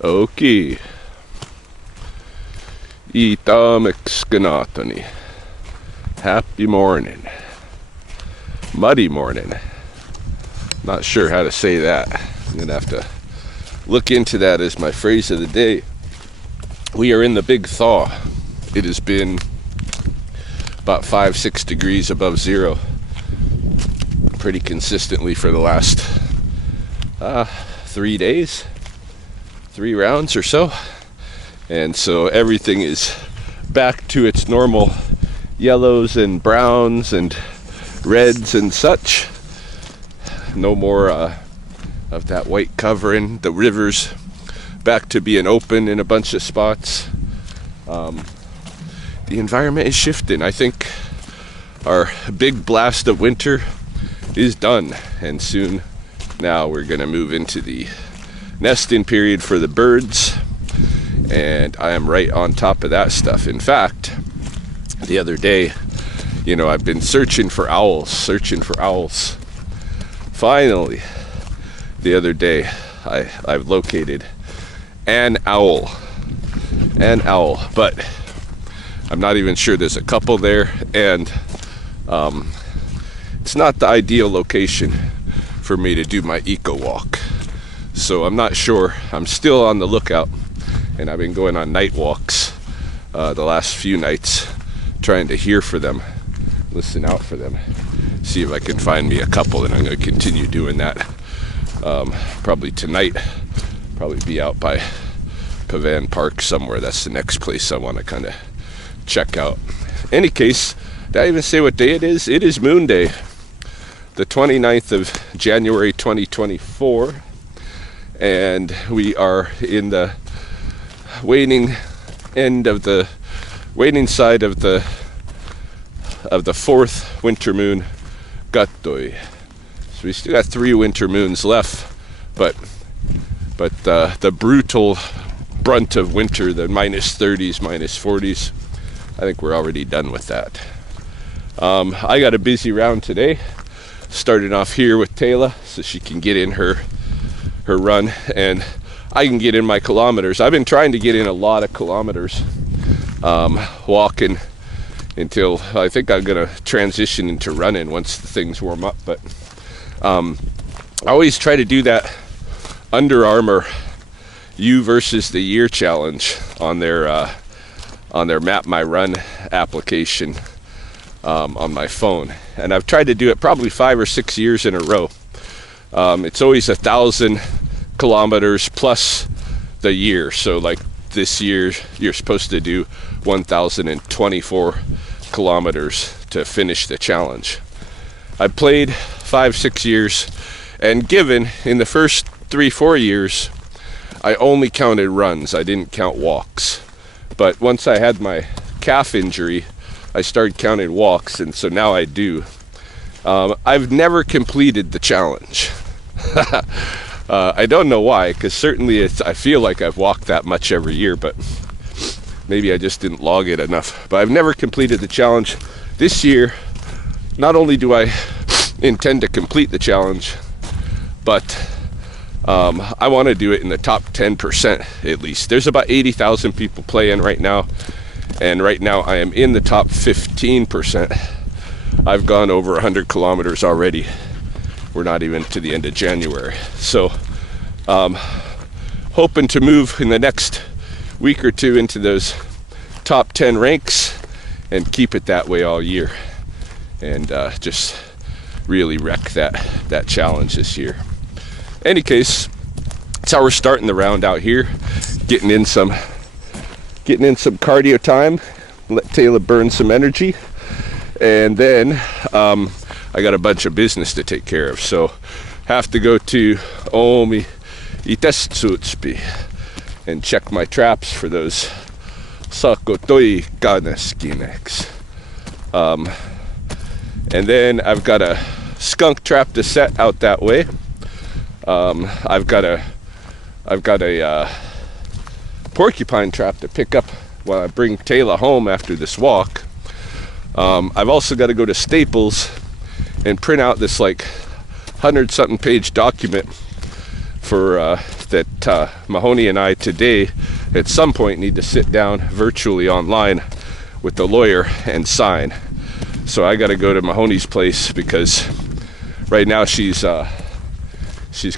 Okay. Itamexkanatoni. Happy morning. Muddy morning. Not sure how to say that. I'm gonna have to look into that as my phrase of the day. We are in the big thaw. It has been about 5-6 degrees above zero pretty consistently for the last 3 days, 3 rounds or so. And so everything is back to its normal yellows and browns and reds and such. No more of that white covering. The river's back to being open in a bunch of spots. The environment is shifting. I think our big blast of winter is done, and soon now we're going to move into the nesting period for the birds, and I am right on top of that stuff. In fact, the other day, I've been searching for owls. Finally, the other day, I've located an owl, but I'm not even sure there's a couple there, and it's not the ideal location for me to do my eco walk. So I'm not sure. I'm still on the lookout, and I've been going on night walks the last few nights, trying to hear for them, listen out for them, see if I can find me a couple, and I'm going to continue doing that. Probably tonight, probably be out by Pavan Park somewhere. That's the next place I want to kind of check out. Any case, did I even say what day it is? It is Moon Day, the 29th of January 2024, and we are in the waning side of the fourth winter moon, Gattoi. So we still got 3 winter moons left, but the brutal brunt of winter, the -30s, -40s, I think we're already done with that. I got a busy round today. Started off here with Taylor so she can get in her run, and I can get in my kilometers. I've been trying to get in a lot of kilometers, walking until I think I'm gonna transition into running once the things warm up. But I always try to do that Under Armour You versus the Year challenge on their Map My Run application on my phone, and I've tried to do it probably 5 or 6 years in a row. It's always 1,000 kilometers plus the year. So like this year, you're supposed to do 1,024 kilometers to finish the challenge. I played 5-6 years, and given in the first 3-4 years, I only counted runs. I didn't count walks. But once I had my calf injury, I started counting walks, and so now I do. I've never completed the challenge. I don't know why, because certainly I feel like I've walked that much every year, but maybe I just didn't log it enough. But I've never completed the challenge. This year, not only do I intend to complete the challenge, but I want to do it in the top 10% at least. There's about 80,000 people playing right now, and right now I am in the top 15%. I've gone over 100 kilometers already. We're not even to the end of January. So hoping to move in the next week or two into those top 10 ranks and keep it that way all year, and just really wreck that challenge this year. Any case, that's how we're starting the round out here, getting in some cardio time, let Taylor burn some energy, and then I got a bunch of business to take care of, so have to go to Omi Itestsutspi and check my traps for those Sakotoi Kanaskinex. And then I've got a skunk trap to set out that way. I've got a porcupine trap to pick up while I bring Taylor home after this walk. I've also got to go to Staples and print out this like 100-something page document for that Mahoney and I today at some point need to sit down virtually online with the lawyer and sign. So I got to go to Mahoney's place because right now she's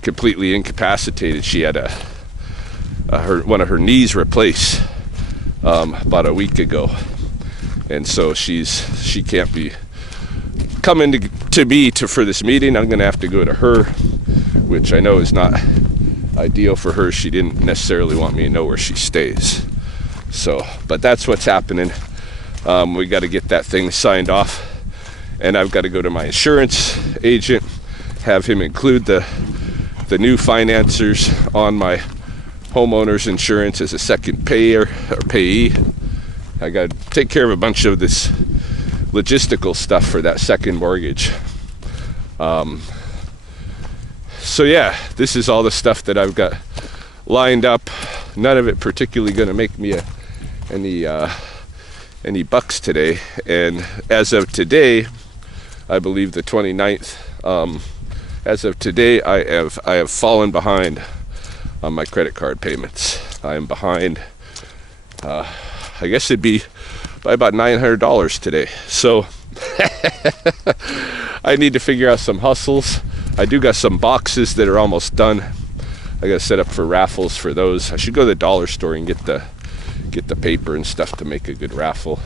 completely incapacitated. She had one of her knees replaced about a week ago, and so she can't be coming to me for this meeting. I'm gonna have to go to her, which I know is not ideal for her. She didn't necessarily want me to know where she stays. So, but that's what's happening. We got to get that thing signed off, and I've got to go to my insurance agent, have him include the new financiers on my homeowner's insurance as a second payer or payee. I got to take care of a bunch of this logistical stuff for that second mortgage. So yeah, this is all the stuff that I've got lined up. None of it particularly going to make me any bucks today. And as of today, I believe the 29th, as of today, I have fallen behind on my credit card payments. I am behind, I guess it'd be by about $900 today. So I need to figure out some hustles. I do got some boxes that are almost done. I got to set up for raffles for those. I should go to the dollar store and get the paper and stuff to make a good raffle.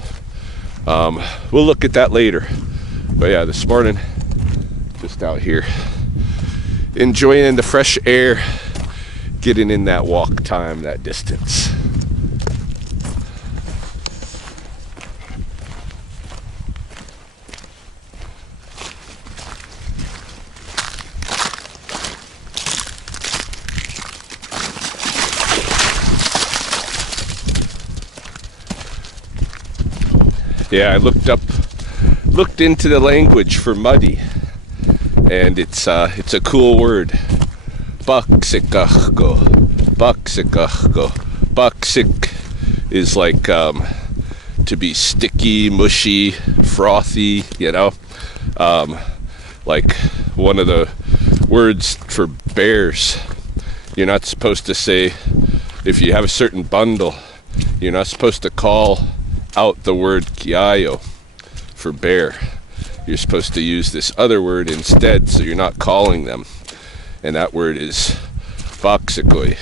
We'll look at that later. But yeah, this morning, just out here enjoying the fresh air, getting in that walk time, that distance. Yeah, I looked into the language for muddy, and it's a cool word. Baksikachko. Baksik is like to be sticky, mushy, frothy, you know. Like one of the words for bears. You're not supposed to say, if you have a certain bundle, you're not supposed to call out the word kiayo for bear. You're supposed to use this other word instead, so you're not calling them. And that word is baksikoi,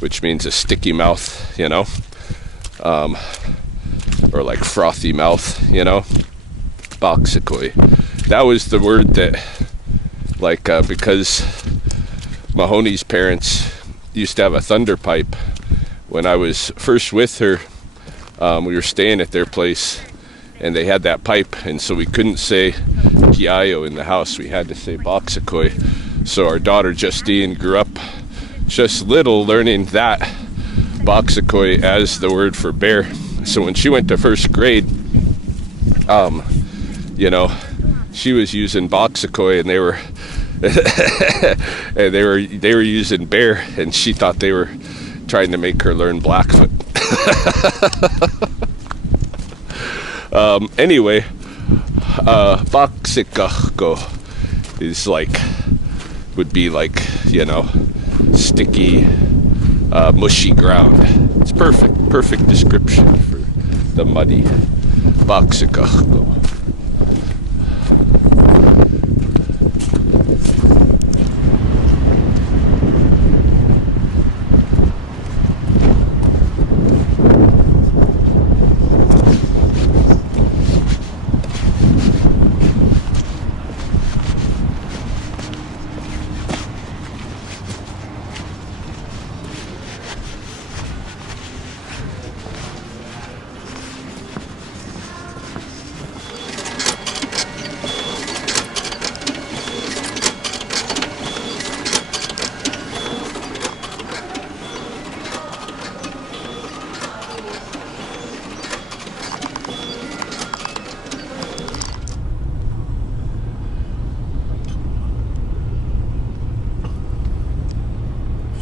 which means a sticky mouth, you know, or like frothy mouth, you know, baksikoi. That was the word that, like, because Mahoney's parents used to have a thunder pipe. When I was first with her, we were staying at their place, and they had that pipe, and so we couldn't say kiayo in the house. We had to say baksikoi. So our daughter Justine grew up just little learning that baksikoi as the word for bear. So when she went to first grade, you know, she was using baksikoi, and they were using bear, and she thought they were trying to make her learn Blackfoot. Anyway, baksikachko is would be like, you know, sticky, mushy ground. It's perfect description for the muddy. Baksikachko.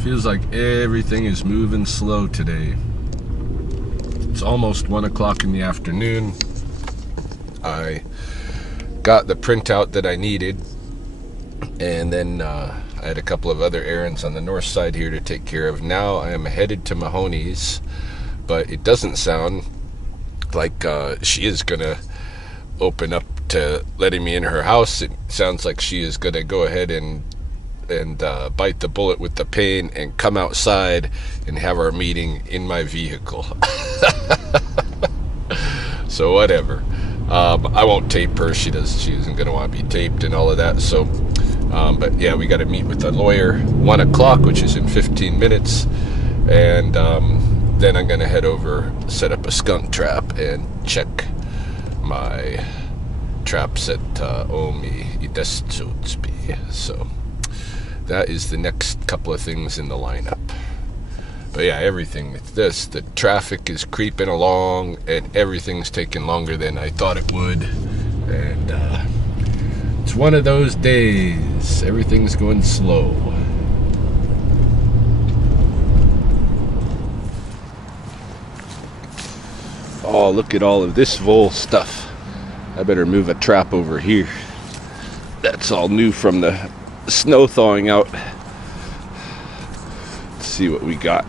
Feels like everything is moving slow today. It's almost 1 o'clock in the afternoon. I got the printout that I needed, and then I I had a couple of other errands on the north side here to take care of. Now I am headed to Mahoney's, but it doesn't sound like she is gonna open up to letting me in her house. It sounds like she is gonna go ahead and bite the bullet with the pain and come outside and have our meeting in my vehicle. So whatever. I won't tape her. She isn't gonna want to be taped and all of that. So but yeah, we got to meet with the lawyer 1 o'clock, which is in 15 minutes, and then I'm gonna head over, set up a skunk trap, and check my traps at Omi Idestsutsby. So that is the next couple of things in the lineup. But yeah, everything with this, the traffic is creeping along, and everything's taking longer than I thought it would. And it's one of those days. Everything's going slow. Oh, look at all of this vole stuff. I better move a trap over here. That's all new from the snow thawing out. Let's see what we got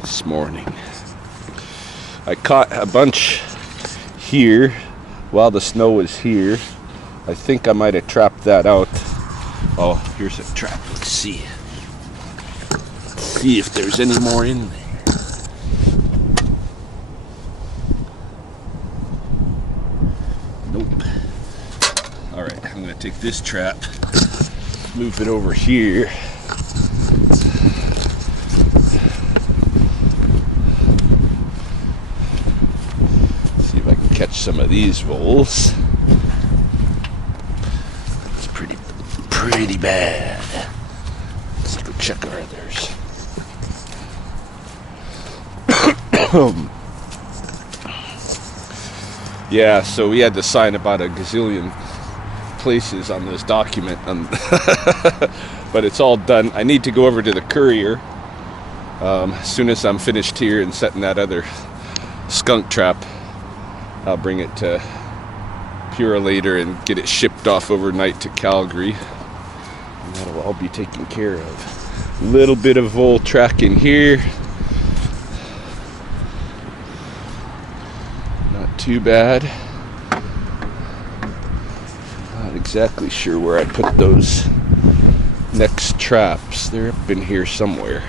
this morning. I caught a bunch here while the snow was here. I think I might have trapped that out. Oh, here's a trap. Let's see. Let's see if there's any more in there. Nope. Alright, I'm going to take this trap, move it over here. See if I can catch some of these voles. It's pretty bad. Let's go check our others. Yeah, so we had to sign about a gazillion places on this document, but it's all done. I need to go over to the courier as soon as I'm finished here and setting that other skunk trap. I'll bring it to Purelator and get it shipped off overnight to Calgary, and that'll all be taken care of. A little bit of vole tracking here. Not too bad. Not exactly sure where I put those next traps. They're up in here somewhere.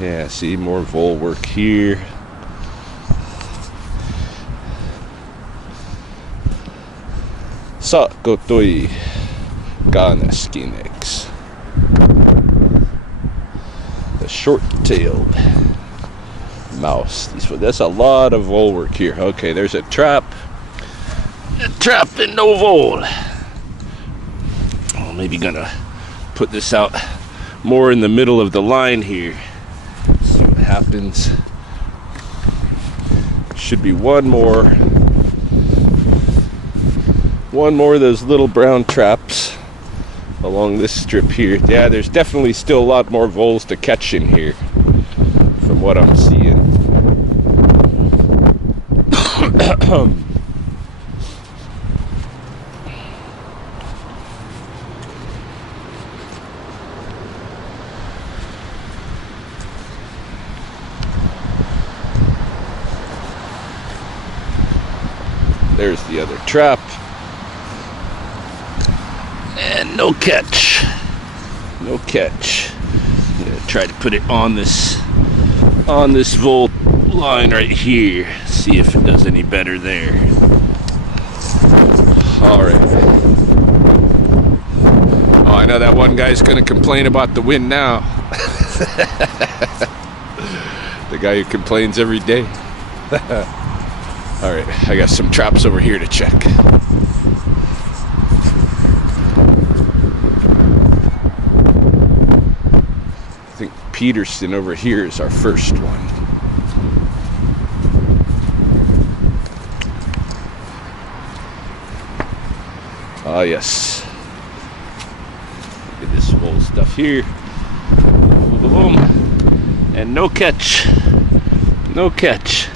Yeah, see, more vole work here. Sa kotoi gana skinex. The short-tailed mouse. That's a lot of vole work here. Okay, there's a trap. A trap and no vole. Oh, maybe gonna put this out more in the middle of the line here. See what happens. Should be one more of those little brown traps along this strip here. Yeah, there's definitely still a lot more voles to catch in here from what I'm seeing. There's the other trap. And no catch. No catch. I'm gonna try to put it on this vole line right here. See if it does any better there. Alright. Oh, I know that one guy's gonna complain about the wind now. The guy who complains every day. Alright, I got some traps over here to check. I think Peterson over here is our first one. Ah, yes. Look at this whole stuff here. Boom, boom, boom. And no catch. No catch.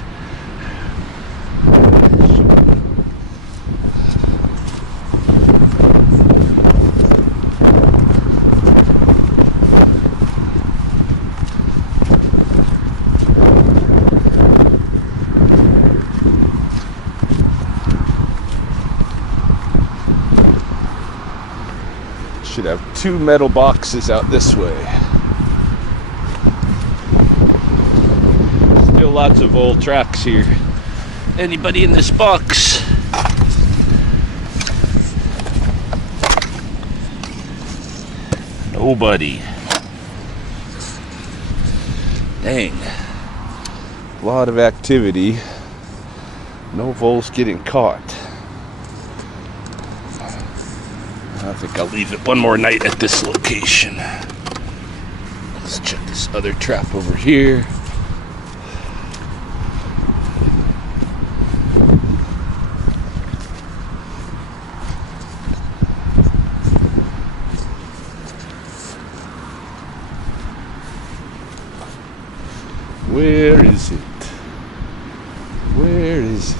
Should have 2 metal boxes out this way. Still lots of old tracks here. Anybody in this box? Nobody. Dang. A lot of activity. No voles getting caught. I think I'll leave it one more night at this location. Let's check this other trap over here. Where is it? Where is it?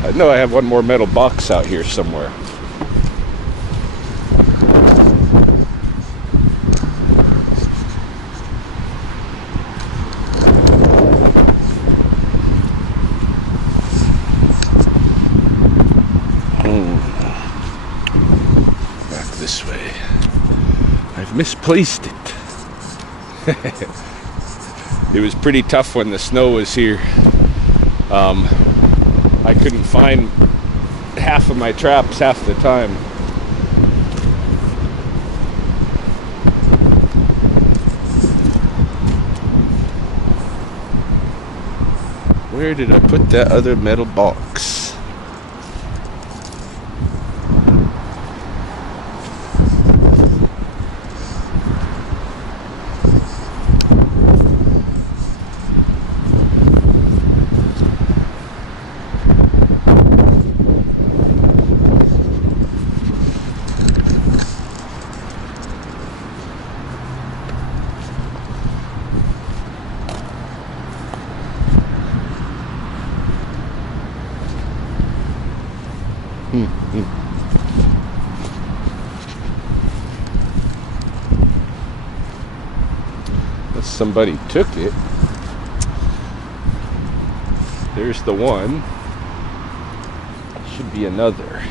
I know I have one more metal box out here somewhere. Back this way. I've misplaced it. It was pretty tough when the snow was here. I couldn't find half of my traps half the time. Where did I put that other metal box? Somebody took it. There's the one. Should be another.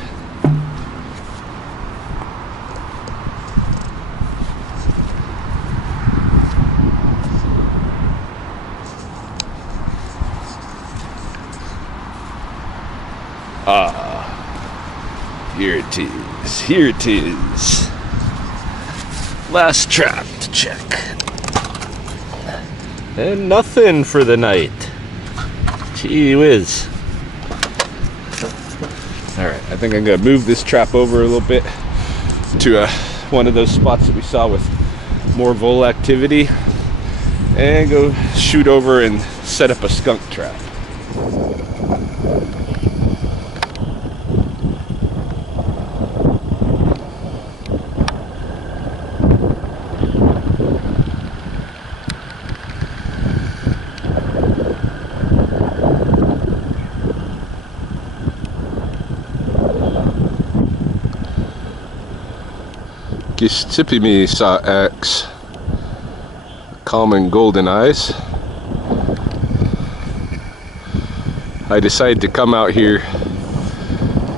Here it is. Here it is. Last trap to check. And nothing for the night. Gee whiz. Alright, I think I'm going to move this trap over a little bit to one of those spots that we saw with more vole activity. And go shoot over and set up a skunk trap. Gistipimi saw X, common golden eyes. I decided to come out here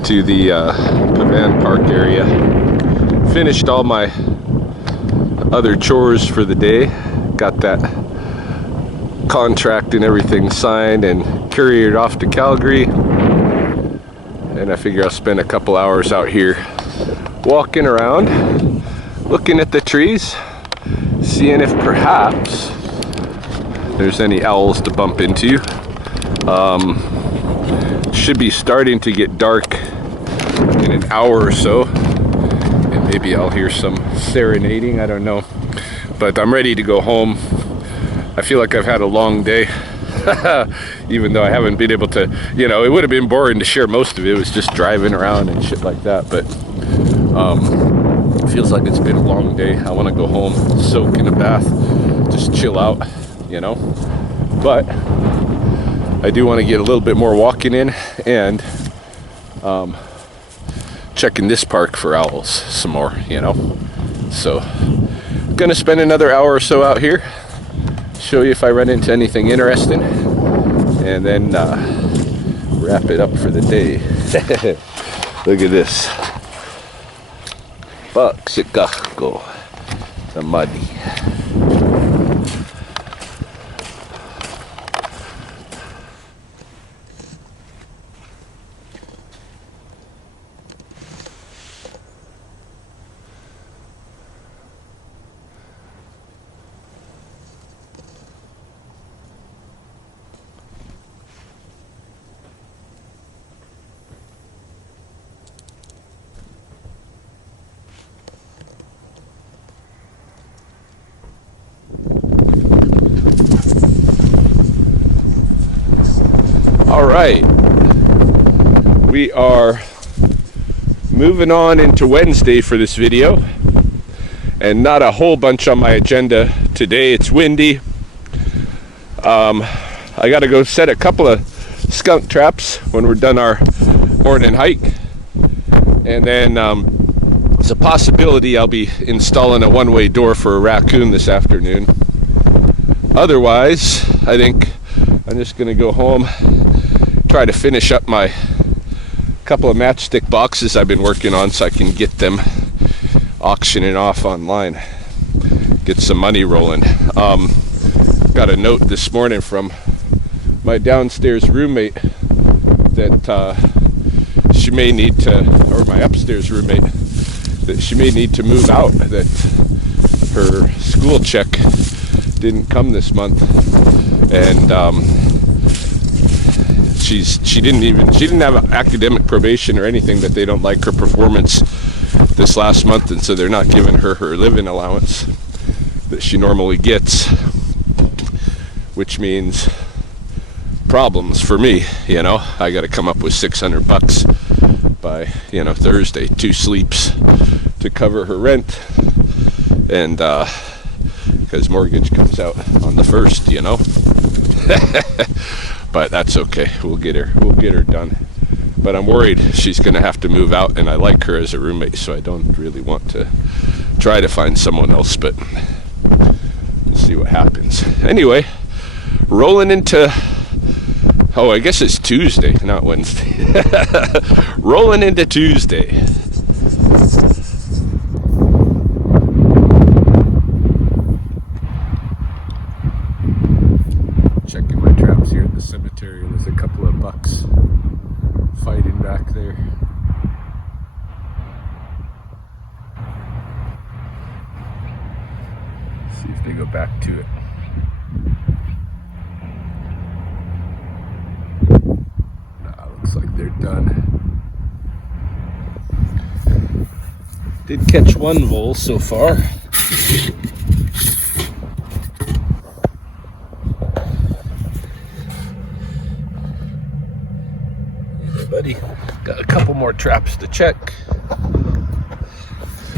to the Pavan Park area. Finished all my other chores for the day. Got that contract and everything signed and couriered off to Calgary. And I figure I'll spend a couple hours out here walking around, looking at the trees, seeing if perhaps there's any owls to bump into. Should be starting to get dark in an hour or so, and maybe I'll hear some serenading, I don't know. But I'm ready to go home. I feel like I've had a long day. Even though I haven't been able to, you know, it would have been boring to share most of it. It was just driving around and shit like that. But feels like it's been a long day. I want to go home, soak in a bath, just chill out, you know. But I do want to get a little bit more walking in and checking this park for owls some more, you know. So gonna spend another hour or so out here, show you if I run into anything interesting, and then wrap it up for the day. Look at this. Chicago. The muddy. All right, we are moving on into Wednesday for this video, and not a whole bunch on my agenda today. It's windy. I got to go set a couple of skunk traps when we're done our morning hike, and then there's a possibility I'll be installing a one-way door for a raccoon this afternoon. Otherwise, I think I'm just going to go home, try to finish up my couple of matchstick boxes I've been working on so I can get them auctioning off online, get some money rolling. Got a note this morning from my downstairs roommate that she may need to, or my upstairs roommate, that she may need to move out, that her school check didn't come this month, and she didn't have academic probation or anything, but they don't like her performance this last month, and so they're not giving her her living allowance that she normally gets, which means problems for me. I got to come up with $600 by Thursday, 2 sleeps to cover her rent, and because mortgage comes out on the 1st, but that's okay. We'll get her done. But I'm worried she's going to have to move out, and I like her as a roommate, so I don't really want to try to find someone else, but we'll see what happens. Anyway, rolling into, I guess it's Tuesday, not Wednesday. Rolling into Tuesday. Checking my traps here at the cemetery. There's a couple of bucks fighting back there. See if they go back to it. Looks like they're done. Did catch one vole so far. Buddy, got a couple more traps to check.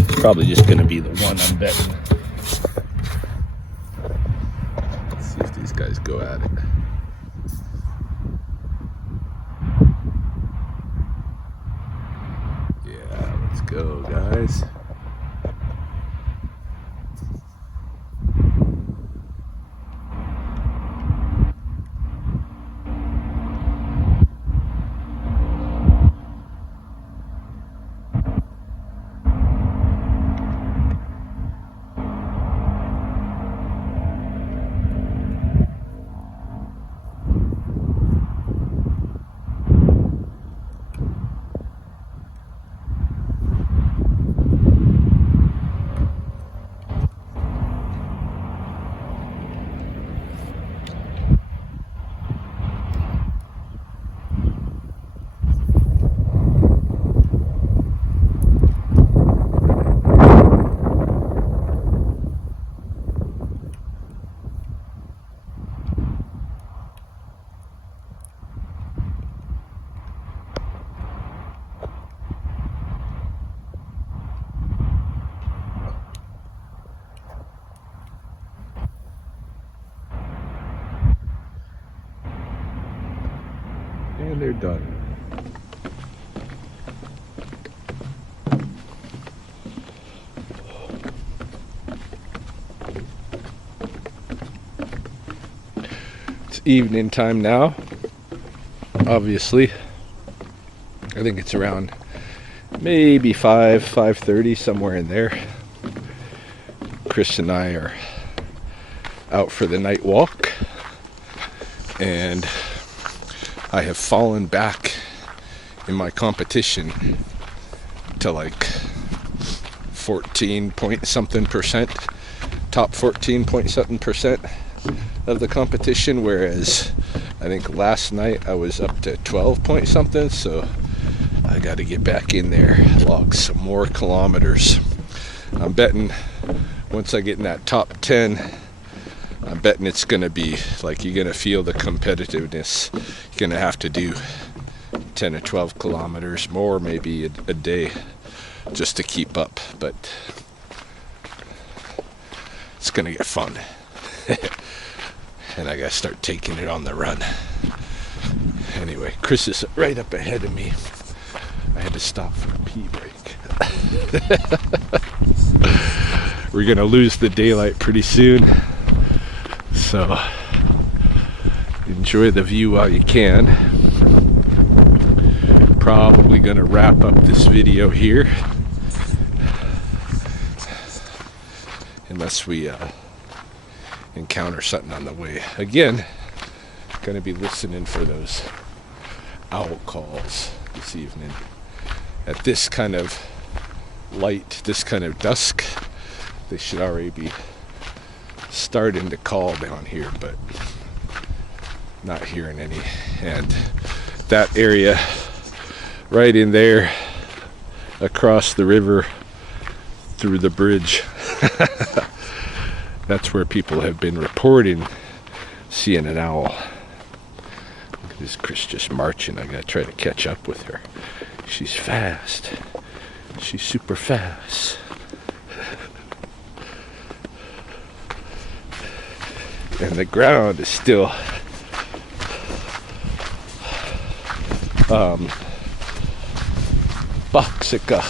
Probably just gonna be the one, I'm betting. Let's see if these guys go at it. Yeah, let's go, guys. And they're done. evening time now, obviously. I think it's around maybe 5:30, somewhere in there. Chris and I are out for the night walk, and I have fallen back in my competition to like 14 point something percent, top 14 point something percent of the competition, whereas I think last night I was up to 12 point something. So I got to get back in there, log some more kilometers. I'm betting once I get in that top 10, I'm betting it's going to be like, you're going to feel the competitiveness. You're going to have to do 10 or 12 kilometers more, maybe a day, just to keep up. But it's going to get fun. And I got to start taking it on the run. Anyway, Chris is right up ahead of me. I had to stop for a pee break. We're going to lose the daylight pretty soon. So enjoy the view while you can. Probably going to wrap up this video here, unless we encounter something on the way. Again, going to be listening for those owl calls this evening. At this kind of light, this kind of dusk, they should already be starting to call down here, but not hearing any. And that area right in there across the river through the bridge, that's where people have been reporting seeing an owl. Look at this Chris just marching. I gotta try to catch up with her. She's fast. She's super fast. And the ground is still boxica.